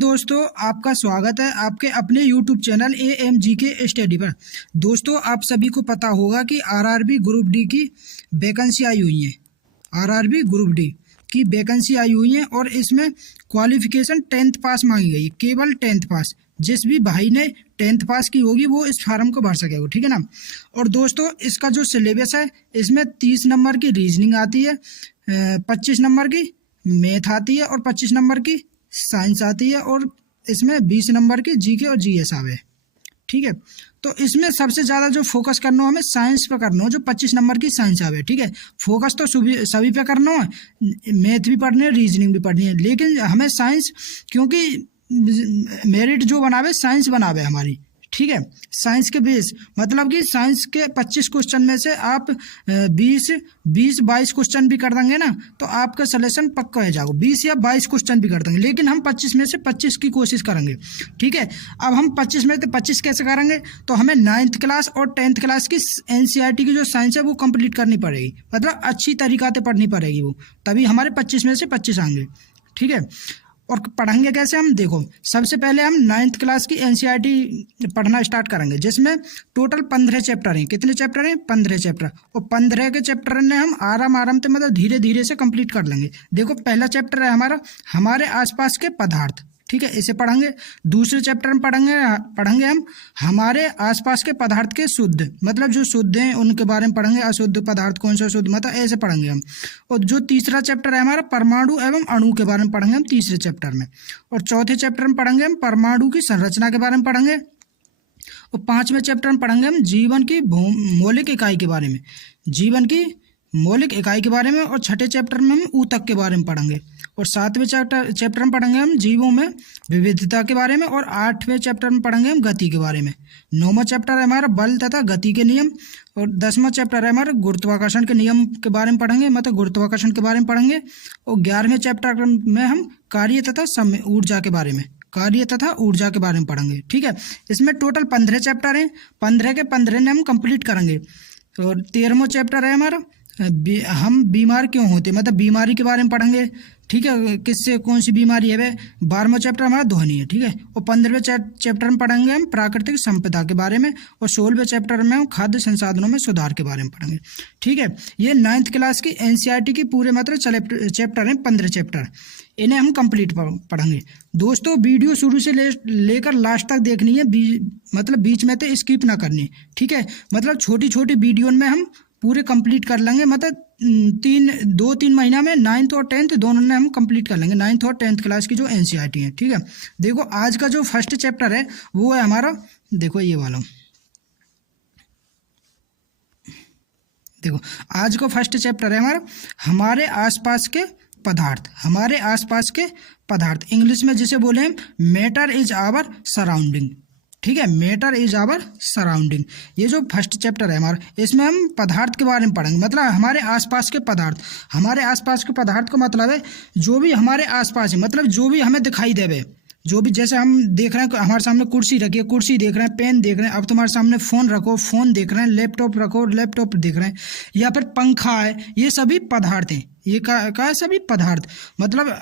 दोस्तों, आपका स्वागत है आपके अपने YouTube चैनल AMGK स्टडी पर। दोस्तों, आप सभी को पता होगा कि आरआरबी ग्रुप डी की वैकेंसी आई हुई है। आरआरबी ग्रुप डी की वैकेंसी आई हुई है और इसमें क्वालिफिकेशन 10th पास मांगी गई, केवल 10th पास। जिस भी भाई ने 10th पास की होगी वो इस फार्म को भर सकेगा, ठीक है ना। और दोस्तों, इसका जो सिलेबस है इसमें 30 नंबर की रीजनिंग आती है, 25 नंबर की मैथ आती है और 25 नंबर की साइंस आती है और इसमें 20 नंबर की जीके और जीएस आवे, ठीक है। तो इसमें सबसे ज़्यादा जो फोकस करना हो हमें साइंस पे करना हो, जो 25 नंबर की साइंस आवे, ठीक है। फोकस तो सभी पे करना है, मैथ भी पढ़नी है, रीजनिंग भी पढ़नी है, लेकिन हमें साइंस, क्योंकि मेरिट जो बनावे साइंस बनावे हमारी, ठीक है। साइंस के बेस मतलब कि साइंस के 25 क्वेश्चन में से आप 20-22 क्वेश्चन भी कर देंगे ना तो आपका सलेक्शन पक्का हो जाएगा। 20 या 22 क्वेश्चन भी कर देंगे, लेकिन हम 25 में से 25 की कोशिश करेंगे, ठीक है। अब हम 25 में से 25 कैसे करेंगे, तो हमें 9th क्लास और 10th क्लास की NCERT की जो साइंस है वो कंप्लीट करनी पड़ेगी, मतलब अच्छी तरीक़ा से पढ़नी पड़ेगी, वो तभी हमारे 25 में से 25 आएंगे, ठीक है। और पढ़ेंगे कैसे हम, देखो सबसे पहले हम 9th क्लास की NCERT पढ़ना स्टार्ट करेंगे, जिसमें टोटल 15 चैप्टर हैं। कितने चैप्टर हैं? 15 चैप्टर। और 15 के चैप्टर ने हम आराम से मतलब धीरे धीरे से कंप्लीट कर लेंगे। देखो, पहला चैप्टर है हमारा हमारे आसपास के पदार्थ, ठीक है, इसे पढ़ेंगे। दूसरे चैप्टर में पढ़ेंगे हम हमारे आसपास के पदार्थ के शुद्ध, मतलब जो शुद्ध हैं उनके बारे में पढ़ेंगे। अशुद्ध पदार्थ कौन सा शुद्ध, मतलब ऐसे पढ़ेंगे हम। और जो तीसरा चैप्टर है हमारा परमाणु एवं अणु के बारे में पढ़ेंगे हम तीसरे चैप्टर में। और चौथे चैप्टर में पढ़ेंगे हम परमाणु की संरचना के बारे में पढ़ेंगे। और 5वें चैप्टर में पढ़ेंगे हम जीवन की मौलिक इकाई के बारे में, जीवन की मौलिक इकाई के बारे में। और छठे चैप्टर में हम ऊतक के बारे में पढ़ेंगे। और 7वें चैप्टर में पढ़ेंगे हम जीवों में विविधता के बारे में। और 8वें चैप्टर में पढ़ेंगे हम गति के बारे में। 9वां चैप्टर है हमारा बल तथा गति के नियम। और 10वां चैप्टर है हमारा गुरुत्वाकर्षण के नियम के बारे में पढ़ेंगे, मतलब गुरुत्वाकर्षण के बारे में पढ़ेंगे। और 11वें चैप्टर में हम कार्य तथा ऊर्जा के बारे में, कार्य तथा ऊर्जा के बारे में पढ़ेंगे, ठीक है। इसमें टोटल 15 चैप्टर हैं, 15 के 15 ने हम कंप्लीट करेंगे। और 13वां चैप्टर है हमारा हम बीमार क्यों होते, मतलब बीमारी के बारे में पढ़ेंगे, ठीक है, किससे कौन सी बीमारी है वे। 12वां चैप्टर हमारा ध्वनि है, ठीक है। और 15वें चैप्टर में पढ़ेंगे हम प्राकृतिक संपदा के बारे में। और 16वें चैप्टर में हम खाद्य संसाधनों में सुधार के बारे में पढ़ेंगे, ठीक है। ये 9th क्लास की NCERT की पूरे मतलब चैप्टर हैं, 15 चैप्टर, इन्हें हम कंप्लीट पढ़ेंगे। दोस्तों, वीडियो शुरू से लेकर लास्ट तक देखनी है, मतलब बीच में तो स्किप ना करनी, ठीक है। मतलब छोटी छोटी वीडियो में हम पूरे कंप्लीट कर लेंगे, मतलब 2-3 महीना में 9th और 10th दोनों ने हम कंप्लीट कर लेंगे, 9th और 10th क्लास की जो NCERT है, ठीक है। देखो, आज का जो फर्स्ट चैप्टर है वो है हमारा, देखो ये वाला, देखो आज का फर्स्ट चैप्टर है हमारा हमारे आसपास के पदार्थ, हमारे आसपास के पदार्थ। इंग्लिश में जिसे बोले हम मैटर इज आवर सराउंडिंग, ठीक है, मैटर इज आवर सराउंडिंग। ये जो फर्स्ट चैप्टर है हमारा, इसमें हम पदार्थ के बारे में पढ़ेंगे, मतलब हमारे आसपास के पदार्थ। हमारे आसपास के पदार्थ का मतलब है जो भी हमारे आसपास है, मतलब जो भी हमें दिखाई देवे, जो भी, जैसे हम देख रहे हैं हमारे सामने कुर्सी रखी है, कुर्सी देख रहे हैं, पेन देख रहे हैं। अब तुम्हारे सामने फ़ोन रखो, फ़ोन देख रहे हैं, लैपटॉप रखो, लैपटॉप देख रहे हैं, या फिर पंखा है, ये सभी पदार्थ हैं। ये का है सभी पदार्थ, मतलब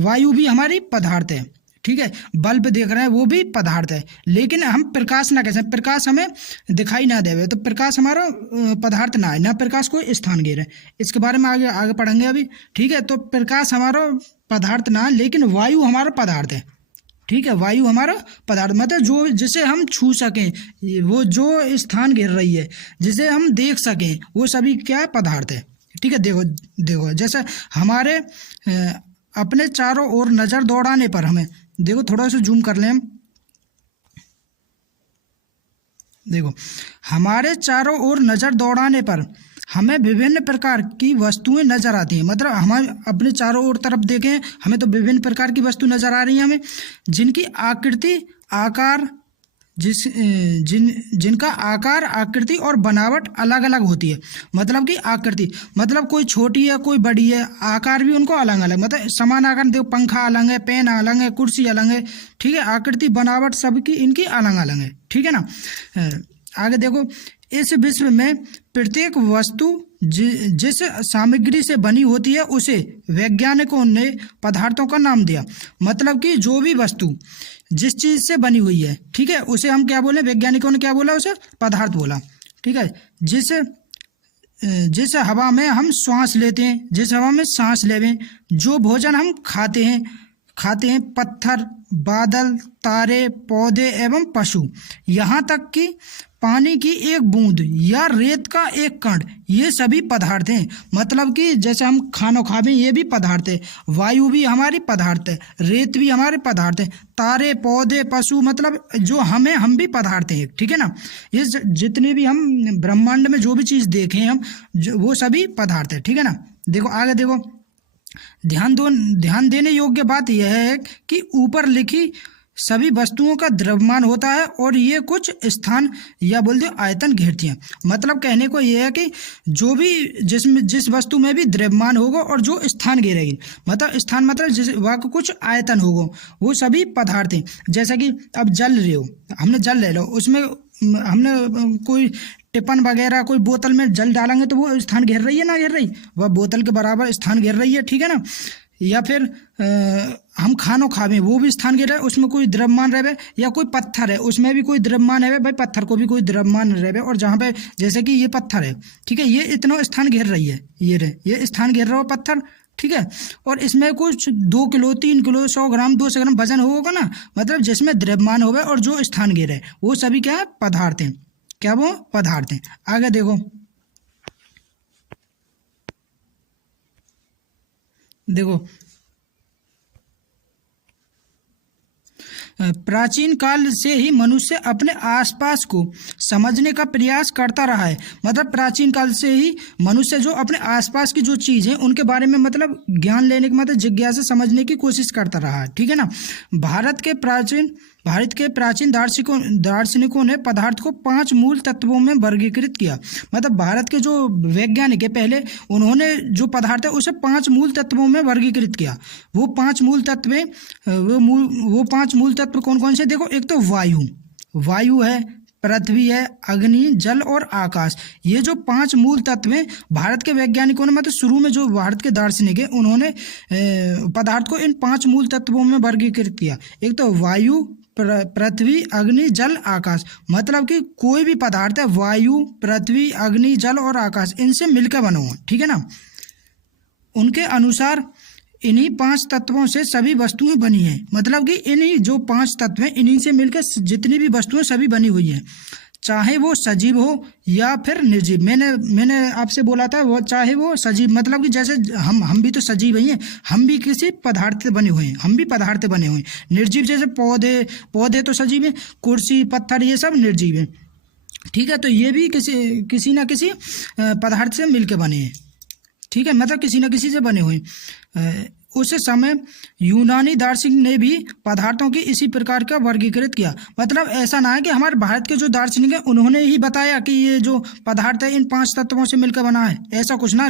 वायु भी हमारी पदार्थ है, ठीक है। बल्ब देख रहे हैं वो भी पदार्थ है, लेकिन हम प्रकाश ना कैसे, प्रकाश हमें दिखाई ना देवे तो प्रकाश हमारा पदार्थ ना है, ना प्रकाश को स्थान घेरे। इसके बारे में आगे पढ़ेंगे अभी, ठीक है। तो प्रकाश हमारा पदार्थ ना, लेकिन वायु हमारा पदार्थ है, ठीक है। वायु हमारा पदार्थ मतलब जो जिसे हम छू सकें, वो जो स्थान घेर रही है, जिसे हम देख सकें, वो सभी क्या पदार्थ है, ठीक है। देखो जैसे हमारे अपने चारों ओर नज़र दौड़ाने पर हमें, देखो थोड़ा सा जूम कर लें हम, देखो हमारे चारों ओर नज़र दौड़ाने पर हमें विभिन्न प्रकार की वस्तुएं नज़र आती हैं, मतलब हम अपने चारों ओर तरफ देखें हमें तो विभिन्न प्रकार की वस्तु नज़र आ रही हैं हमें, जिनकी आकृति, आकार, जिनका आकार, आकृति और बनावट अलग अलग होती है। मतलब कि आकृति मतलब कोई छोटी है, कोई बड़ी है, आकार भी उनको अलग अलग, मतलब समान आकार, देखो पंखा अलग है, पेन अलग है, कुर्सी अलग है, ठीक है। आकृति, बनावट सबकी इनकी अलग अलग है, ठीक है ना। आगे देखो, इस विश्व में प्रत्येक वस्तु जिस सामग्री से बनी होती है उसे वैज्ञानिकों ने पदार्थों का नाम दिया। मतलब कि जो भी वस्तु जिस चीज से बनी हुई है, ठीक है, उसे हम क्या बोले, वैज्ञानिकों ने क्या बोला, उसे पदार्थ बोला। ठीक है, जिस हवा में हम श्वास लेते हैं, जिस हवा में सांस लेवें, जो भोजन हम खाते हैं, पत्थर, बादल, तारे, पौधे एवं पशु, यहाँ तक कि पानी की एक बूंद या रेत का एक कण, ये सभी पदार्थ हैं। मतलब कि जैसे हम खाना खावे, ये भी पदार्थ है, वायु भी हमारी पदार्थ है, रेत भी हमारे पदार्थ है, तारे, पौधे, पशु, मतलब जो हम भी पदार्थ हैं। ठीक है ना, ये जितने भी हम ब्रह्मांड में जो भी चीज़ देखें हम, वो सभी पदार्थ है। ठीक है ना, देखो आगे देखो, ध्यान देने योग्य बात यह है कि ऊपर लिखी सभी वस्तुओं का द्रव्यमान होता है और ये कुछ स्थान या बोल दो आयतन घेरती हैं। मतलब कहने को ये है कि जो भी जिस वस्तु में भी द्रव्यमान होगा और जो स्थान घेरेगी, मतलब स्थान मतलब जिस वहाँ का कुछ आयतन होगा, वो सभी पदार्थ हैं। जैसा कि अब जल रहे हो, हमने जल ले लो, उसमें हमने कोई टिफन वगैरह कोई बोतल में जल डालेंगे तो वो स्थान घेर रही है ना, घेर रही, वह बोतल के बराबर स्थान घेर रही है। ठीक है ना, या फिर हम खाना खावे, वो भी स्थान घेर रहा है, उसमें कोई द्रव्यमान रहे, या कोई पत्थर है उसमें भी कोई द्रव्यमान है, भाई पत्थर को भी कोई द्रव्यमान रहे, और जहाँ पे जैसे कि ये पत्थर है, ठीक है, ये इतना स्थान घेर रही है, ये स्थान घेर रहा हो पत्थर। ठीक है, और इसमें कुछ 2 किलो 3 किलो 100 ग्राम 200 ग्राम वजन होगा ना, मतलब जिसमें द्रव्यमान होगा और जो स्थान घेर है वो सभी क्या है, पदार्थ हैं। क्या वो पदार्थ हैं। आगे देखो प्राचीन काल से ही मनुष्य अपने आसपास को समझने का प्रयास करता रहा है। मतलब प्राचीन काल से ही मनुष्य जो अपने आसपास की जो चीज़ है उनके बारे में मतलब ज्ञान लेने की, मतलब जिज्ञासा समझने की कोशिश करता रहा है। ठीक है ना, भारत के प्राचीन दार्शनिकों ने पदार्थ को 5 मूल तत्वों में वर्गीकृत किया। मतलब भारत के जो वैज्ञानिक है पहले, उन्होंने जो पदार्थ है उसे 5 मूल तत्वों में वर्गीकृत किया। वो 5 मूल तत्व कौन कौन से, देखो, एक तो वायु है, पृथ्वी है, अग्नि, जल और आकाश। ये जो 5 मूल तत्व हैं, भारत के वैज्ञानिकों ने, मतलब शुरू में जो भारत के दार्शनिक है, उन्होंने पदार्थ को इन 5 मूल तत्वों में वर्गीकृत किया। एक तो वायु, पृथ्वी, अग्नि, जल, आकाश। मतलब कि कोई भी पदार्थ है, वायु, पृथ्वी, अग्नि, जल और आकाश, इनसे मिलकर बना हुआ। ठीक है ना, उनके अनुसार इन्हीं 5 तत्वों से सभी वस्तुएं बनी हैं। मतलब कि इन्हीं जो 5 तत्व हैं, इन्हीं से मिलकर जितनी भी वस्तुएं सभी बनी हुई हैं, चाहे वो सजीव हो या फिर निर्जीव। मैंने आपसे बोला था, वो चाहे वो सजीव, मतलब कि जैसे हम भी तो सजीव ही हैं, हम भी किसी पदार्थ से बने हुए हैं, निर्जीव जैसे पौधे तो सजीव हैं, कुर्सी, पत्थर, ये सब निर्जीव हैं। ठीक है, तो ये भी किसी ना किसी पदार्थ से मिलकर बने हैं। ठीक है, मतलब किसी न किसी से बने हुए। उस समय यूनानी दार्शनिक ने भी पदार्थों की इसी प्रकार का वर्गीकृत किया। मतलब ऐसा ना है कि हमारे भारत के जो दार्शनिक हैं उन्होंने ही बताया कि ये जो पदार्थ है इन 5 तत्वों से मिलकर बना है, ऐसा कुछ ना,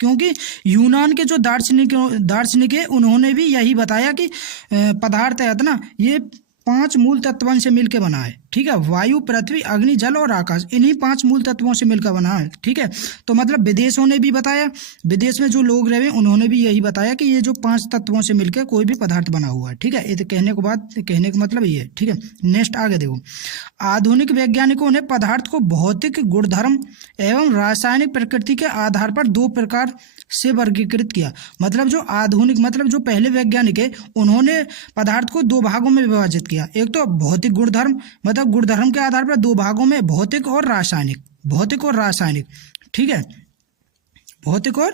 क्योंकि यूनान के जो दार्शनिक है उन्होंने भी यही बताया कि पदार्थ है ना, ये 5 मूल तत्वों से मिलकर बना है। ठीक है, वायु, पृथ्वी, अग्नि, जल और आकाश, इन्हीं 5 मूल तत्वों से मिलकर बना है। ठीक है, तो मतलब विदेशों ने भी बताया, विदेश में जो लोग रहे उन्होंने भी यही बताया कि ये जो 5 तत्वों से मिलकर कोई भी पदार्थ बना हुआ है। ठीक है, ये तो कहने का मतलब ये है। ठीक है, नेक्स्ट आगे देखो, आधुनिक वैज्ञानिकों ने पदार्थ को भौतिक गुणधर्म एवं रासायनिक प्रकृति के आधार पर 2 प्रकार से वर्गीकृत किया। मतलब जो आधुनिक, मतलब जो पहले वैज्ञानिक है, उन्होंने पदार्थ को 2 भागों में विभाजित किया। एक तो भौतिक गुणधर्म, मतलब गुणधर्म के आधार पर 2 भागों में, भौतिक और रासायनिक। ठीक है, भौतिक और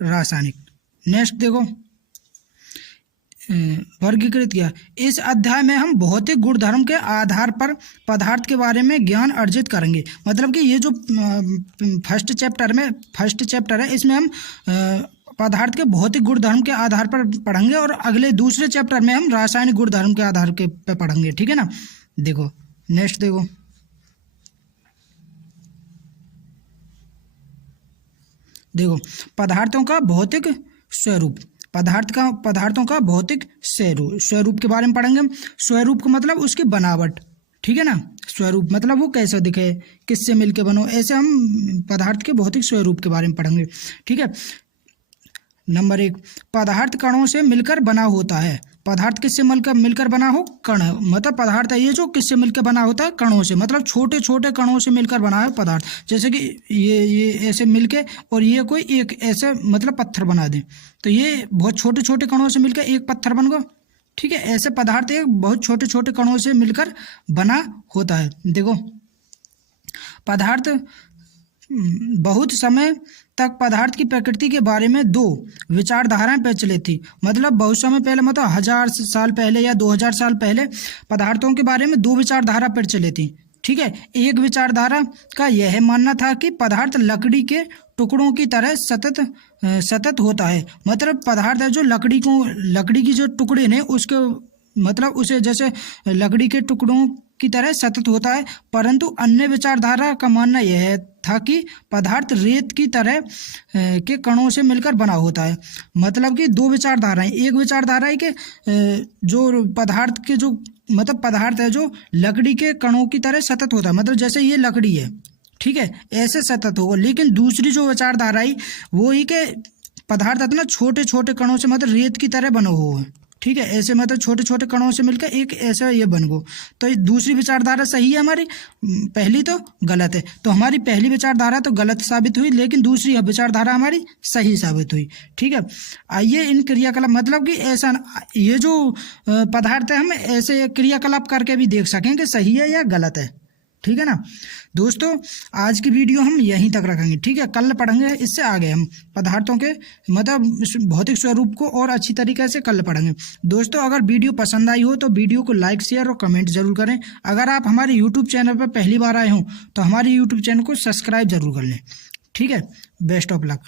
रासायनिक। नेक्स्ट देखो, वर्गीकृत किया। इस अध्याय में हम भौतिक गुणधर्म के आधार पर पदार्थ के बारे में ज्ञान अर्जित करेंगे। मतलब कि ये जो फर्स्ट चैप्टर है, इसमें हम पदार्थ के भौतिक गुणधर्म के आधार पर पढ़ेंगे और अगले दूसरे चैप्टर में हम रासायनिक गुणधर्म के आधार पे पढ़ेंगे। ठीक है ना, देखो नेक्स्ट देखो पदार्थों का भौतिक स्वरूप। पदार्थों का भौतिक स्वरूप के बारे में पढ़ेंगे हम। स्वरूप का मतलब उसकी बनावट, ठीक है ना। स्वरूप मतलब वो कैसा दिखे, किससे मिलके बनो, ऐसे हम पदार्थ के भौतिक स्वरूप के बारे में पढ़ेंगे। ठीक है। नंबर 1, पदार्थ कणों से मिलकर बना होता है। पदार्थ किससे मिलकर बना हो, कण। मतलब पदार्थ है ये जो किससे मिलकर बना होता है, कणों से, मतलब छोटे छोटे कणों से मिलकर बना है पदार्थ। जैसे कि ये ऐसे मिलके और ये कोई एक ऐसे मतलब पत्थर बना दे, तो ये बहुत छोटे छोटे कणों से मिलकर एक पत्थर बन गया। ठीक है, ऐसे पदार्थ एक बहुत छोटे छोटे कणों से मिलकर बना होता है। देखो, पदार्थ बहुत समय तक पदार्थ की प्रकृति के बारे में दो विचारधाराएं प्रचलित थी। मतलब बहुत समय पहले, मतलब 1000 साल पहले या 2000 साल पहले पदार्थों के बारे में दो विचारधारा प्रचलित थी। ठीक है, एक विचारधारा का यह मानना था कि पदार्थ लकड़ी के टुकड़ों की तरह सतत होता है। मतलब पदार्थ है जो लकड़ी की जो टुकड़े ने उसके मतलब उसे जैसे लकड़ी के टुकड़ों की तरह सतत होता है। परंतु अन्य विचारधारा का मानना यह था कि पदार्थ रेत की तरह के कणों से मिलकर बना होता है। मतलब कि दो विचारधाराएं, एक विचारधारा है कि जो पदार्थ के जो मतलब पदार्थ है जो लकड़ी के कणों की तरह सतत होता है, मतलब जैसे ये लकड़ी है, ठीक है, ऐसे सतत होगा। लेकिन दूसरी जो विचारधारा है वो ही कि पदार्थ इतना छोटे छोटे कणों से मतलब रेत की तरह बना हुआ है। ठीक है, ऐसे मतलब छोटे छोटे कणों से मिलकर एक ऐसा ये बन गो। तो ये दूसरी विचारधारा सही है हमारी, पहली तो गलत है। तो हमारी पहली विचारधारा तो गलत साबित हुई, लेकिन दूसरी विचारधारा हमारी सही साबित हुई। ठीक है, आइए इन क्रियाकलाप मतलब कि ऐसा ये जो पदार्थ है हम ऐसे क्रियाकलाप करके भी देख सकें कि सही है या गलत है। ठीक है ना दोस्तों, आज की वीडियो हम यहीं तक रखेंगे। ठीक है, कल पढ़ेंगे इससे आगे हम पदार्थों के मतलब भौतिक स्वरूप को और अच्छी तरीके से कल पढ़ेंगे। दोस्तों, अगर वीडियो पसंद आई हो तो वीडियो को लाइक, शेयर और कमेंट जरूर करें। अगर आप हमारे यूट्यूब चैनल पर पहली बार आए हों तो हमारे यूट्यूब चैनल को सब्सक्राइब जरूर कर लें। ठीक है, बेस्ट ऑफ लक।